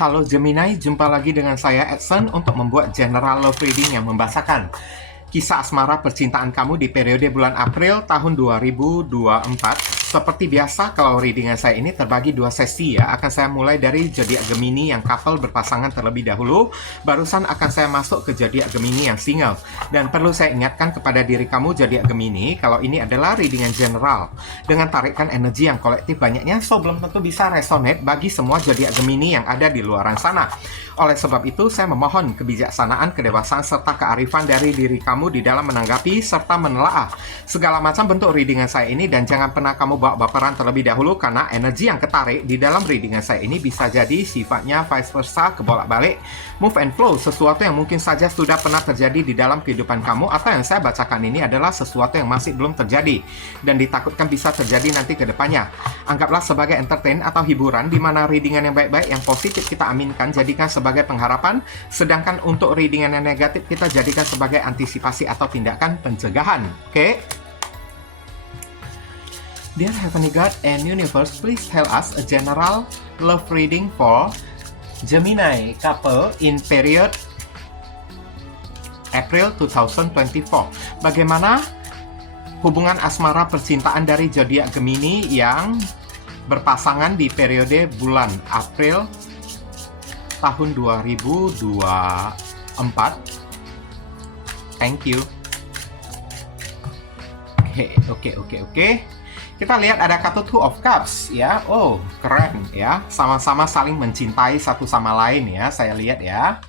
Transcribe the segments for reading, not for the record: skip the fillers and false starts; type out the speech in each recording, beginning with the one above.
Halo Gemini, jumpa lagi dengan saya Edson untuk membuat general love reading yang membahasakan kisah asmara percintaan kamu di periode bulan April tahun 2024. Seperti biasa, kalau readingan saya ini terbagi dua sesi ya. Akan saya mulai dari zodiak Gemini yang couple berpasangan terlebih dahulu. Barusan akan saya masuk ke zodiak Gemini yang single. Dan perlu saya ingatkan kepada diri kamu zodiak Gemini, kalau ini adalah readingan general dengan tarikan energi yang kolektif banyaknya, so belum tentu bisa resonate bagi semua zodiak Gemini yang ada di luaran sana. Oleh sebab itu, saya memohon kebijaksanaan, kedewasaan, serta kearifan dari diri kamu di dalam menanggapi serta menelaah segala macam bentuk readingan saya ini, dan jangan pernah kamu bawa baperan terlebih dahulu, karena energi yang ketarik di dalam readingan saya ini bisa jadi sifatnya vice versa, kebolak-balik, move and flow, sesuatu yang mungkin saja sudah pernah terjadi di dalam kehidupan kamu, atau yang saya bacakan ini adalah sesuatu yang masih belum terjadi dan ditakutkan bisa terjadi nanti ke depannya. Anggaplah sebagai entertain atau hiburan, di mana readingan yang baik-baik, yang positif kita aminkan, jadikan sebagai pengharapan, sedangkan untuk readingan yang negatif kita jadikan sebagai antisipasi atau tindakan pencegahan. Oke? Dear Heavenly God and Universe, please tell us a general love reading for Gemini couple in period April 2024. Bagaimana hubungan asmara percintaan dari zodiak Gemini yang berpasangan di periode bulan April tahun 2024? Thank you. Oke. Kita lihat ada kartu Two of Cups ya. Oh, keren ya. Sama-sama saling mencintai satu sama lain ya. Saya lihat ya.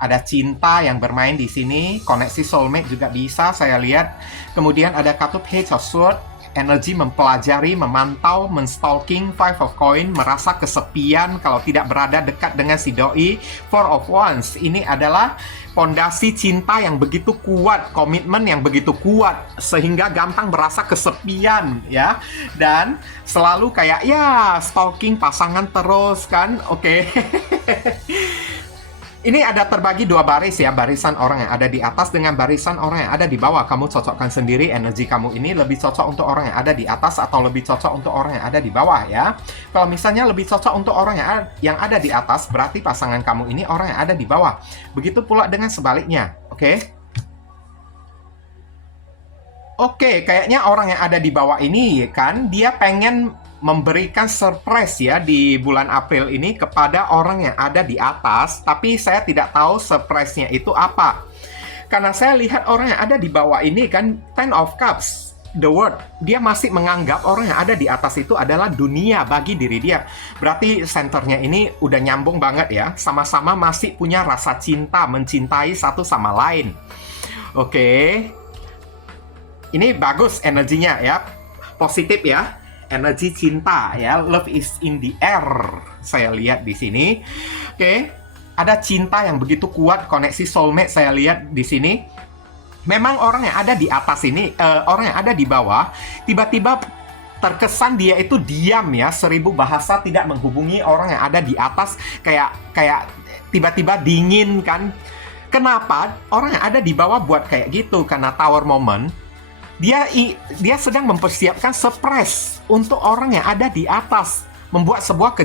Ada cinta yang bermain di sini, koneksi soulmate juga bisa saya lihat. Kemudian ada kartu Page of Swords, energi mempelajari, memantau, menstalking. Five of Coin, merasa kesepian kalau tidak berada dekat dengan si doi. Four of Wands, ini adalah pondasi cinta yang begitu kuat, komitmen yang begitu kuat, sehingga gampang merasa kesepian ya. Dan selalu kayak ya stalking pasangan terus kan. Oke. Ini ada terbagi dua baris ya, barisan orang yang ada di atas dengan barisan orang yang ada di bawah. Kamu cocokkan sendiri energi kamu ini lebih cocok untuk orang yang ada di atas atau lebih cocok untuk orang yang ada di bawah ya. Kalau misalnya lebih cocok untuk orang yang ada di atas, berarti pasangan kamu ini orang yang ada di bawah. Begitu pula dengan sebaliknya, oke? Oke, kayaknya orang yang ada di bawah ini kan, dia pengen memberikan surprise ya di bulan April ini kepada orang yang ada di atas, tapi saya tidak tahu surprise-nya itu apa. Karena saya lihat orang yang ada di bawah ini kan, Ten of Cups, the world, dia masih menganggap orang yang ada di atas itu adalah dunia bagi diri dia. Berarti senternya ini udah nyambung banget ya, sama-sama masih punya rasa cinta, mencintai satu sama lain. Oke. Ini bagus energinya ya, positif ya. Energi cinta ya, love is in the air. Saya lihat di sini. Oke, ada cinta yang begitu kuat, koneksi soulmate saya lihat di sini. Memang orang yang ada di atas ini, orang yang ada di bawah, tiba-tiba terkesan dia itu diam ya, 1000 bahasa tidak menghubungi orang yang ada di atas, kayak tiba-tiba dingin kan. Kenapa orang yang ada di bawah buat kayak gitu? Karena Tower Moment, dia sedang mempersiapkan surprise untuk orang yang ada di atas, membuat sebuah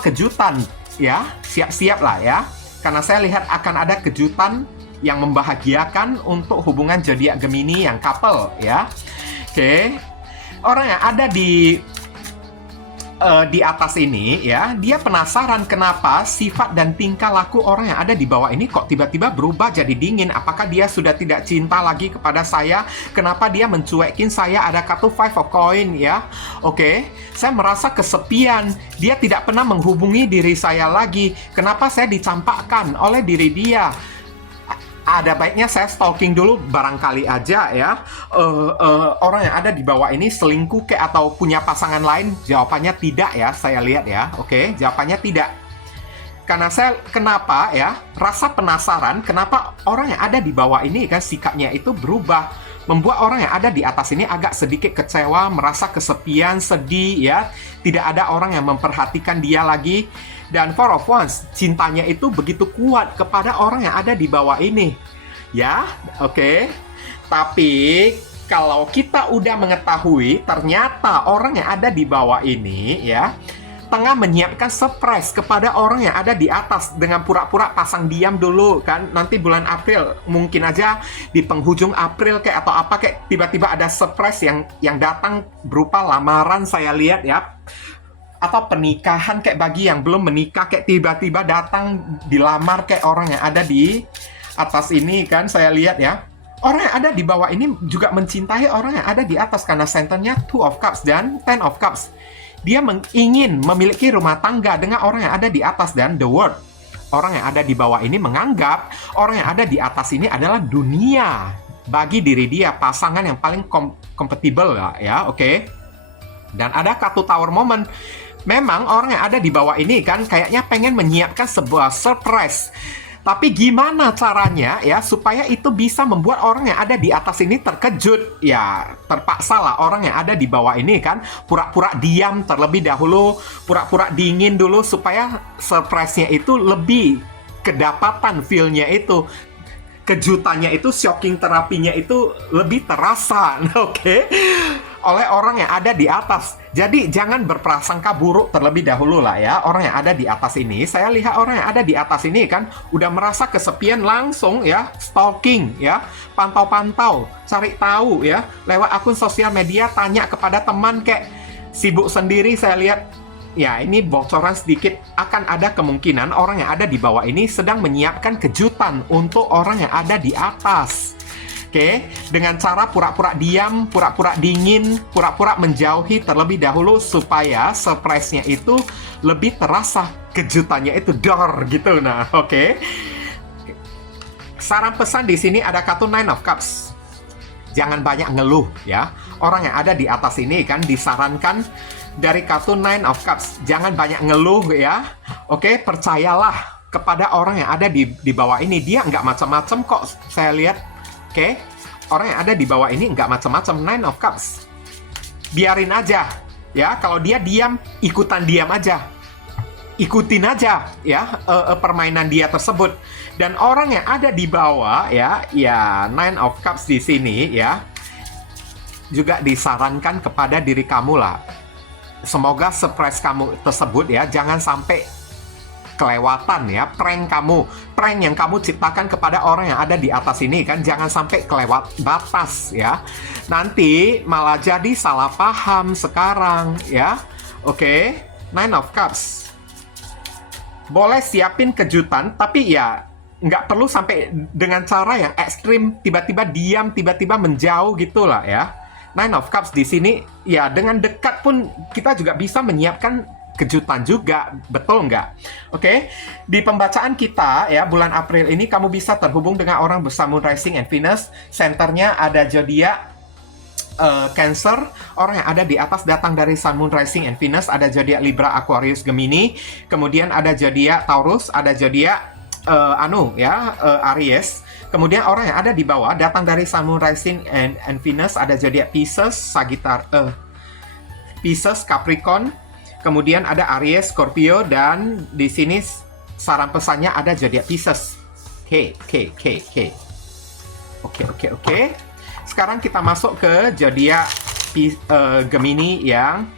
kejutan ya. Siap-siap lah ya, karena saya lihat akan ada kejutan yang membahagiakan untuk hubungan zodiak Gemini yang couple ya. Oke. Orang yang ada di atas ini ya, dia penasaran kenapa sifat dan tingkah laku orang yang ada di bawah ini kok tiba-tiba berubah jadi dingin. Apakah dia sudah tidak cinta lagi kepada saya? Kenapa dia mencuekin saya? Ada kartu Five of Coin ya. Oke, saya merasa kesepian. Dia tidak pernah menghubungi diri saya lagi. Kenapa saya dicampakkan oleh diri dia? Ada baiknya saya stalking dulu, barangkali aja ya orang yang ada di bawah ini selingkuh atau punya pasangan lain. Jawabannya tidak ya, saya lihat ya. Oke, jawabannya tidak. Karena kenapa ya, rasa penasaran kenapa orang yang ada di bawah ini kan sikapnya itu berubah, membuat orang yang ada di atas ini agak sedikit kecewa, merasa kesepian, sedih ya, tidak ada orang yang memperhatikan dia lagi. Dan Four of Wands, cintanya itu begitu kuat kepada orang yang ada di bawah ini ya. Oke. Tapi kalau kita udah mengetahui ternyata orang yang ada di bawah ini ya, tengah menyiapkan surprise kepada orang yang ada di atas dengan pura-pura pasang diam dulu kan. Nanti bulan April mungkin aja di penghujung April kayak atau apa kayak tiba-tiba ada surprise yang datang berupa lamaran, saya lihat ya, atau pernikahan kayak bagi yang belum menikah kayak tiba-tiba datang dilamar kayak orang yang ada di atas ini kan, saya lihat ya. Orang yang ada di bawah ini juga mencintai orang yang ada di atas karena centernya Two of Cups dan Ten of Cups. Dia ingin memiliki rumah tangga dengan orang yang ada di atas dan the world. Orang yang ada di bawah ini menganggap orang yang ada di atas ini adalah dunia bagi diri dia, pasangan yang paling compatible ya, oke? Dan ada kartu Tower moment. Memang orang yang ada di bawah ini kan kayaknya pengen menyiapkan sebuah surprise. Tapi gimana caranya ya supaya itu bisa membuat orang yang ada di atas ini terkejut? Ya, terpaksa lah orang yang ada di bawah ini kan pura-pura diam terlebih dahulu, pura-pura dingin dulu supaya surprise-nya itu lebih kedapatan feel-nya itu. Kejutannya itu, shocking terapinya itu lebih terasa, oke? Oleh orang yang ada di atas. Jadi jangan berprasangka buruk terlebih dahulu lah ya. Orang yang ada di atas ini, saya lihat orang yang ada di atas ini kan udah merasa kesepian langsung ya, stalking ya, pantau-pantau, cari tahu ya, lewat akun sosial media, tanya kepada teman kayak sibuk sendiri. Saya lihat ya, ini bocoran sedikit, akan ada kemungkinan orang yang ada di bawah ini sedang menyiapkan kejutan untuk orang yang ada di atas. Oke, dengan cara pura-pura diam, pura-pura dingin, pura-pura menjauhi terlebih dahulu supaya surprise-nya itu lebih terasa, kejutannya itu dor gitu. Nah, oke. Saran pesan di sini ada kartu Nine of Cups. Jangan banyak ngeluh ya. Orang yang ada di atas ini kan disarankan dari kartu Nine of Cups, jangan banyak ngeluh ya. Oke, percayalah kepada orang yang ada di bawah ini. Dia nggak macam-macam kok, saya lihat. Oke, orang yang ada di bawah ini nggak macam-macam. Nine of Cups, biarin aja ya. Kalau dia diam, ikutan diam aja, ikutin aja ya permainan dia tersebut. Dan orang yang ada di bawah ya Nine of Cups di sini ya, juga disarankan kepada diri kamu lah. Semoga surprise kamu tersebut ya jangan sampai kelewatan ya. Prank yang kamu ciptakan kepada orang yang ada di atas ini kan jangan sampai kelewat batas ya. Nanti malah jadi salah paham sekarang ya. Oke, Nine of Cups. Boleh siapin kejutan, tapi ya nggak perlu sampai dengan cara yang ekstrim, tiba-tiba diam, tiba-tiba menjauh gitulah ya. Nine of Cups di sini ya dengan dekat pun kita juga bisa menyiapkan kejutan juga, betul nggak? Oke, di pembacaan kita ya bulan April ini kamu bisa terhubung dengan orang bersama Moon Rising and Venus. Centernya ada zodiak Cancer. Orang yang ada di atas datang dari Sun, Moon, Rising, and Venus. Ada zodiak Libra, Aquarius, Gemini. Kemudian ada zodiak Taurus, ada zodiak Aries. Kemudian orang yang ada di bawah datang dari Sun, Moon, Rising, and Venus. Ada zodiak Pisces, Pisces, Capricorn. Kemudian ada Aries, Scorpio, dan di sini saran pesannya ada zodiak Pisces. Oke. Sekarang kita masuk ke zodiak Gemini yang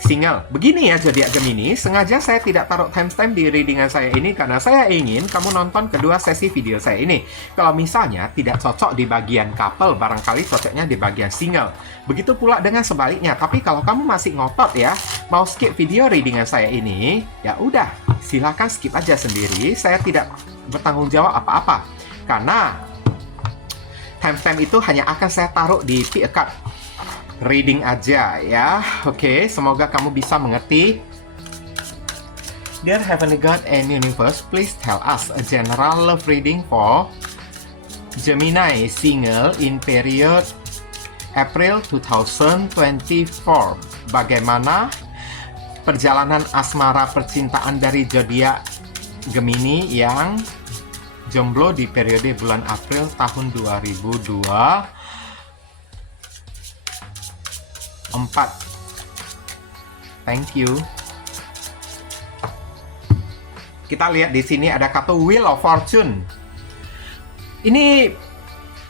single. Begini ya zodiak Gemini, sengaja saya tidak taruh timestamp di readingan saya ini karena saya ingin kamu nonton kedua sesi video saya ini. Kalau misalnya tidak cocok di bagian couple, barangkali cocoknya di bagian single. Begitu pula dengan sebaliknya. Tapi kalau kamu masih ngotot ya, mau skip video readingan saya ini, ya udah, silakan skip aja sendiri. Saya tidak bertanggung jawab apa-apa karena timestamp itu hanya akan saya taruh di pick a card reading aja ya. Oke, semoga kamu bisa mengerti. Dear Heavenly God and Universe, please tell us a general love reading for Gemini single in period April 2024. Bagaimana perjalanan asmara percintaan dari zodiak Gemini yang jomblo di periode bulan April tahun 2024. Thank you. Kita lihat di sini ada kartu Wheel of Fortune. Ini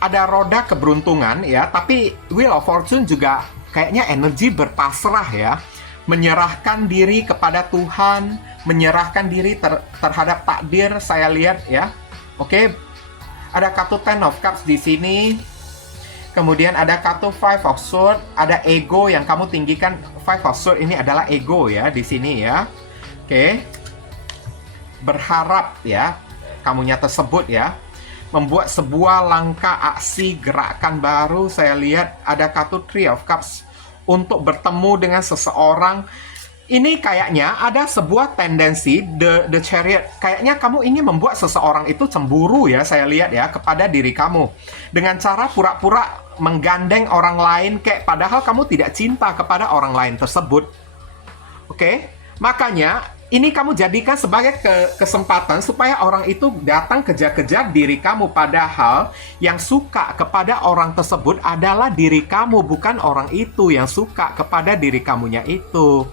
ada roda keberuntungan ya, tapi Wheel of Fortune juga kayaknya energi berpasrah ya. menyerahkan diri kepada Tuhan, menyerahkan diri terhadap takdir. Saya lihat ya. Oke, ada kartu Ten of Cups di sini. Kemudian ada kartu Five of Swords, ada ego yang kamu tinggikan. Five of Swords ini adalah ego ya di sini ya. Oke. Berharap ya kamunya tersebut ya membuat sebuah langkah aksi gerakan baru. Saya lihat ada kartu Three of Cups untuk bertemu dengan seseorang. Ini kayaknya ada sebuah tendensi the Chariot. Kayaknya kamu ingin membuat seseorang itu cemburu ya, saya lihat ya, kepada diri kamu. Dengan cara pura-pura menggandeng orang lain kayak padahal kamu tidak cinta kepada orang lain tersebut. Oke? Makanya ini kamu jadikan sebagai kesempatan supaya orang itu datang kejar-kejar diri kamu. Padahal yang suka kepada orang tersebut adalah diri kamu, bukan orang itu yang suka kepada diri kamunya itu.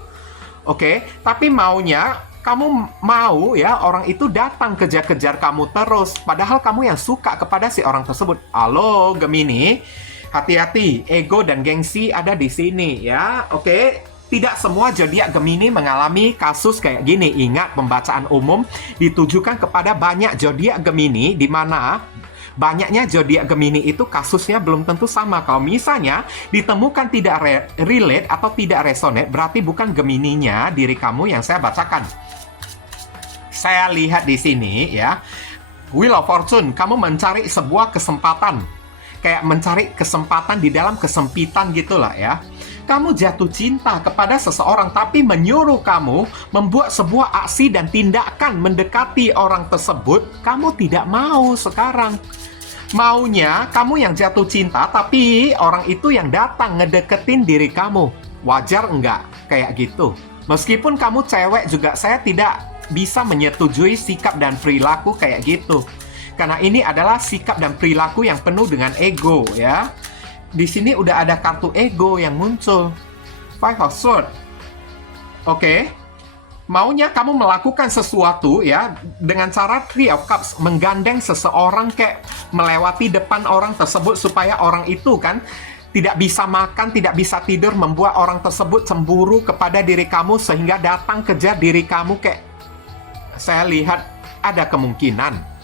Oke? Tapi maunya kamu mau ya orang itu datang kejar-kejar kamu terus. Padahal kamu yang suka kepada si orang tersebut. Halo Gemini, hati-hati, ego dan gengsi ada di sini ya. Oke? Tidak semua zodiak Gemini mengalami kasus kayak gini. Ingat, pembacaan umum ditujukan kepada banyak zodiak Gemini, di mana banyaknya zodiak Gemini itu kasusnya belum tentu sama. Kalau misalnya ditemukan tidak relate atau tidak resonate, berarti bukan Gemininya diri kamu yang saya bacakan. Saya lihat di sini ya, Wheel of Fortune, kamu mencari sebuah kesempatan. Kayak mencari kesempatan di dalam kesempitan gitulah ya. Kamu jatuh cinta kepada seseorang, tapi menyuruh kamu membuat sebuah aksi dan tindakan mendekati orang tersebut. Kamu tidak mau sekarang. Maunya kamu yang jatuh cinta, tapi orang itu yang datang ngedeketin diri kamu. Wajar enggak kayak gitu? Meskipun kamu cewek juga, saya tidak bisa menyetujui sikap dan perilaku kayak gitu. Karena ini adalah sikap dan perilaku yang penuh dengan ego ya. Di sini udah ada kartu ego yang muncul. Five of Swords. Oke. Maunya kamu melakukan sesuatu ya dengan cara Three of Cups, menggandeng seseorang kayak melewati depan orang tersebut supaya orang itu kan tidak bisa makan, tidak bisa tidur, membuat orang tersebut cemburu kepada diri kamu sehingga datang kejar diri kamu. Kayak saya lihat ada kemungkinan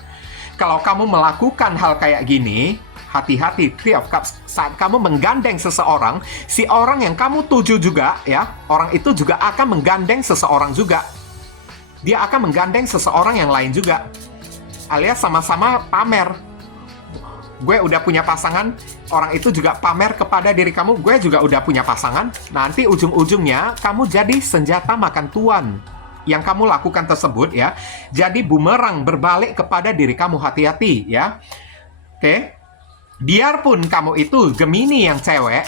kalau kamu melakukan hal kayak gini, hati-hati. Three of Cups, saat kamu menggandeng seseorang, si orang yang kamu tuju juga ya, orang itu juga akan menggandeng seseorang juga. Dia akan menggandeng seseorang yang lain juga, alias sama-sama pamer. Gue udah punya pasangan, orang itu juga pamer kepada diri kamu, gue juga udah punya pasangan. Nanti ujung-ujungnya kamu jadi senjata makan tuan. Yang kamu lakukan tersebut ya, jadi bumerang berbalik kepada diri kamu. Hati-hati ya. Oke? Biarpun kamu itu Gemini yang cewek,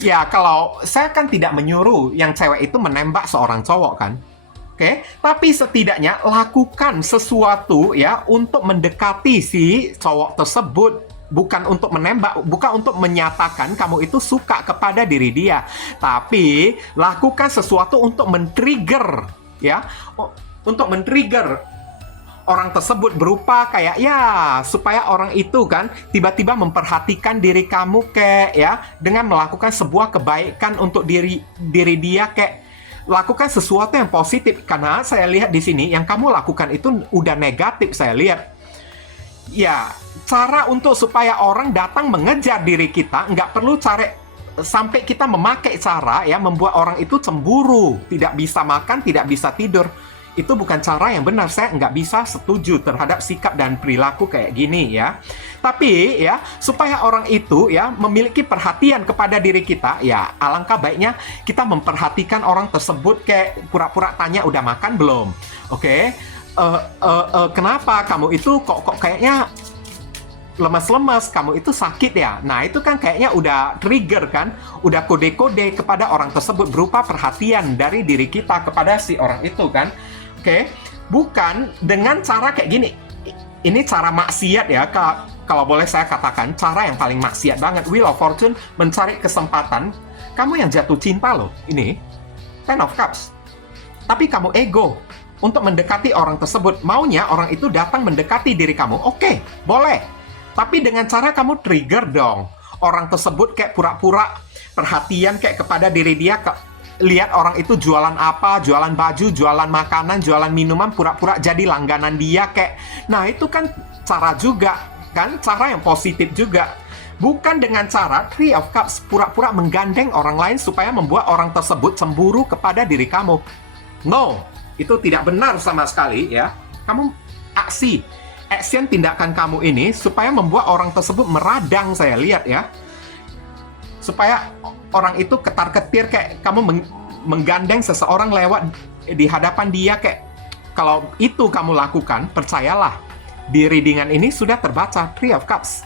ya kalau saya kan tidak menyuruh yang cewek itu menembak seorang cowok kan. Oke? Tapi setidaknya lakukan sesuatu ya untuk mendekati si cowok tersebut. Bukan untuk menembak, bukan untuk menyatakan kamu itu suka kepada diri dia. Tapi lakukan sesuatu untuk men-trigger ya, untuk men-trigger orang tersebut berupa kayak ya supaya orang itu kan tiba-tiba memperhatikan diri kamu kayak ya, dengan melakukan sebuah kebaikan untuk diri dia, kayak lakukan sesuatu yang positif. Karena saya lihat di sini yang kamu lakukan itu udah negatif, saya lihat. Ya, cara untuk supaya orang datang mengejar diri kita nggak perlu cari sampai kita memakai cara ya membuat orang itu cemburu, tidak bisa makan, tidak bisa tidur. Itu bukan cara yang benar. Saya nggak bisa setuju terhadap sikap dan perilaku kayak gini ya. Tapi ya, supaya orang itu ya memiliki perhatian kepada diri kita, ya alangkah baiknya kita memperhatikan orang tersebut, kayak pura-pura tanya udah makan belum. Oke? Kenapa kamu itu kok kayaknya lemas-lemas, kamu itu sakit ya? Nah itu kan kayaknya udah trigger kan, udah kode-kode kepada orang tersebut berupa perhatian dari diri kita kepada si orang itu kan. Oke? Bukan dengan cara kayak gini. Ini cara maksiat ya, kalau boleh saya katakan, cara yang paling maksiat banget. Wheel of Fortune mencari kesempatan. Kamu yang jatuh cinta loh, ini Ten of Cups. Tapi kamu ego untuk mendekati orang tersebut. Maunya orang itu datang mendekati diri kamu. Oke, boleh. Tapi dengan cara kamu trigger dong orang tersebut, kayak pura-pura perhatian kayak kepada diri dia, lihat orang itu jualan apa, jualan baju, jualan makanan, jualan minuman, pura-pura jadi langganan dia kayak. Nah, itu kan cara juga, kan? Cara yang positif juga. Bukan dengan cara Three of Cups pura-pura menggandeng orang lain supaya membuat orang tersebut cemburu kepada diri kamu. No, itu tidak benar sama sekali ya. Kamu action tindakan kamu ini supaya membuat orang tersebut meradang, saya lihat ya. Supaya orang itu ketar-ketir kayak kamu menggandeng seseorang lewat di hadapan dia kayak. Kalau itu kamu lakukan, percayalah, di readingan ini sudah terbaca Three of Cups.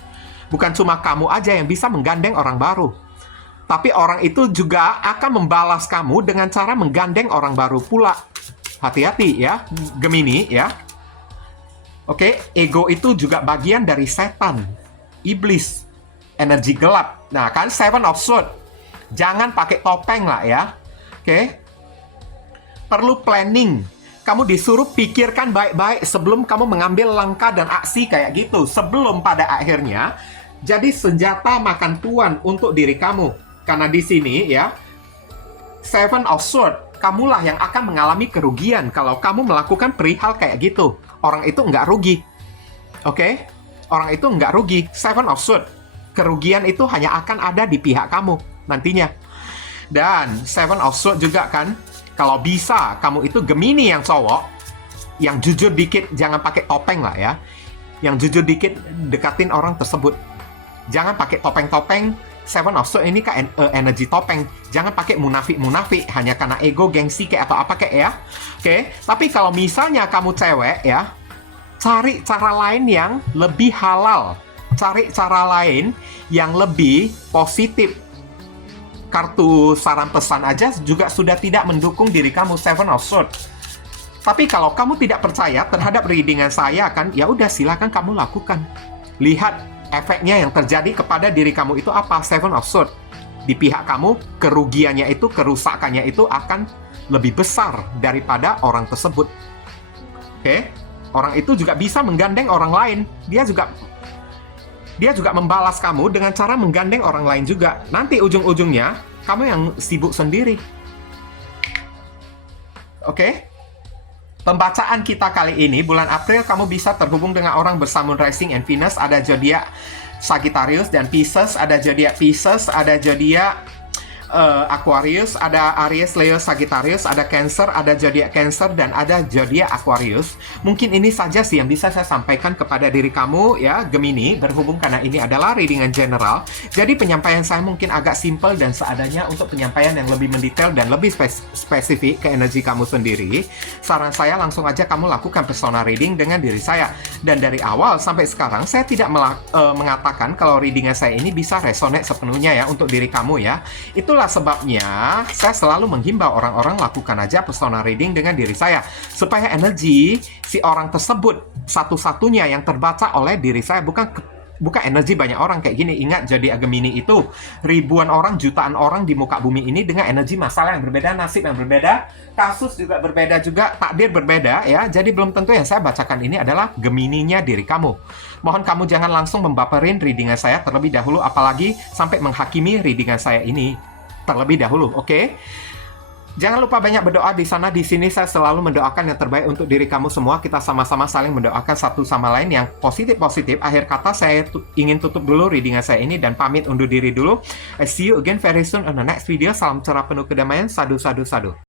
Bukan cuma kamu aja yang bisa menggandeng orang baru. Tapi orang itu juga akan membalas kamu dengan cara menggandeng orang baru pula. Hati-hati ya, Gemini ya. Oke, ego itu juga bagian dari setan, iblis, energi gelap. Nah, kan Seven of Swords. Jangan pakai topeng lah ya. Oke. Perlu planning. Kamu disuruh pikirkan baik-baik sebelum kamu mengambil langkah dan aksi kayak gitu. Sebelum pada akhirnya jadi senjata makan tuan untuk diri kamu. Karena di sini ya, Seven of Swords, kamulah yang akan mengalami kerugian kalau kamu melakukan perihal kayak gitu. Orang itu nggak rugi. Oke? Orang itu nggak rugi. Seven of Swords. Kerugian itu hanya akan ada di pihak kamu nantinya. Dan Seven of Swords juga kan, kalau bisa kamu itu Gemini yang cowok, yang jujur dikit, jangan pakai topeng lah ya. Yang jujur dikit, dekatin orang tersebut. Jangan pakai topeng-topeng. Seven of Swords ini kan energi topeng. Jangan pakai munafik-munafik hanya karena ego, gengsi kayak atau apa kayak ya. Oke, tapi kalau misalnya kamu cewek ya, cari cara lain yang lebih halal. Cari cara lain yang lebih positif. Kartu saran pesan aja juga sudah tidak mendukung diri kamu, Seven of Swords. Tapi kalau kamu tidak percaya terhadap readingan saya kan, ya udah silakan kamu lakukan. Lihat efeknya yang terjadi kepada diri kamu itu apa, Seven of Swords. Di pihak kamu, kerugiannya itu, kerusakannya itu akan lebih besar daripada orang tersebut. Oke? Orang itu juga bisa menggandeng orang lain. Dia juga membalas kamu dengan cara menggandeng orang lain juga. Nanti ujung-ujungnya, kamu yang sibuk sendiri. Oke? Pembacaan kita kali ini, bulan April, kamu bisa terhubung dengan orang bersamun Rising and Venus. Ada zodiak Sagittarius dan Pisces. Ada zodiak Pisces, ada zodiak Aquarius, ada Aries, Leo, Sagittarius, ada Cancer, ada zodiak Cancer, dan ada zodiak Aquarius. Mungkin ini saja sih yang bisa saya sampaikan kepada diri kamu ya, Gemini, berhubung karena ini adalah readingan general. Jadi penyampaian saya mungkin agak simple dan seadanya untuk penyampaian yang lebih mendetail dan lebih spesifik ke energi kamu sendiri. Saran saya langsung aja kamu lakukan personal reading dengan diri saya. Dan dari awal sampai sekarang saya tidak mengatakan kalau readingan saya ini bisa resonate sepenuhnya ya untuk diri kamu ya. Itulah sebabnya saya selalu menghimbau orang-orang lakukan aja personal reading dengan diri saya supaya energi si orang tersebut satu-satunya yang terbaca oleh diri saya, bukan energi banyak orang kayak gini. Ingat, jadi Gemini itu ribuan orang, jutaan orang di muka bumi ini dengan energi masalah yang berbeda, nasib yang berbeda, kasus juga berbeda juga, takdir berbeda ya. Jadi belum tentu yang saya bacakan ini adalah Gemininya diri kamu. Mohon kamu jangan langsung membaperin readingan saya terlebih dahulu, apalagi sampai menghakimi readingan saya ini terlebih dahulu, oke? Jangan lupa banyak berdoa di sana. Di sini saya selalu mendoakan yang terbaik untuk diri kamu semua. Kita sama-sama saling mendoakan satu sama lain yang positif-positif. Akhir kata saya ingin tutup dulu readingan saya ini dan pamit undur diri dulu. I see you again very soon on the next video. Salam cerah penuh kedamaian. Sadu, sadu, sadu.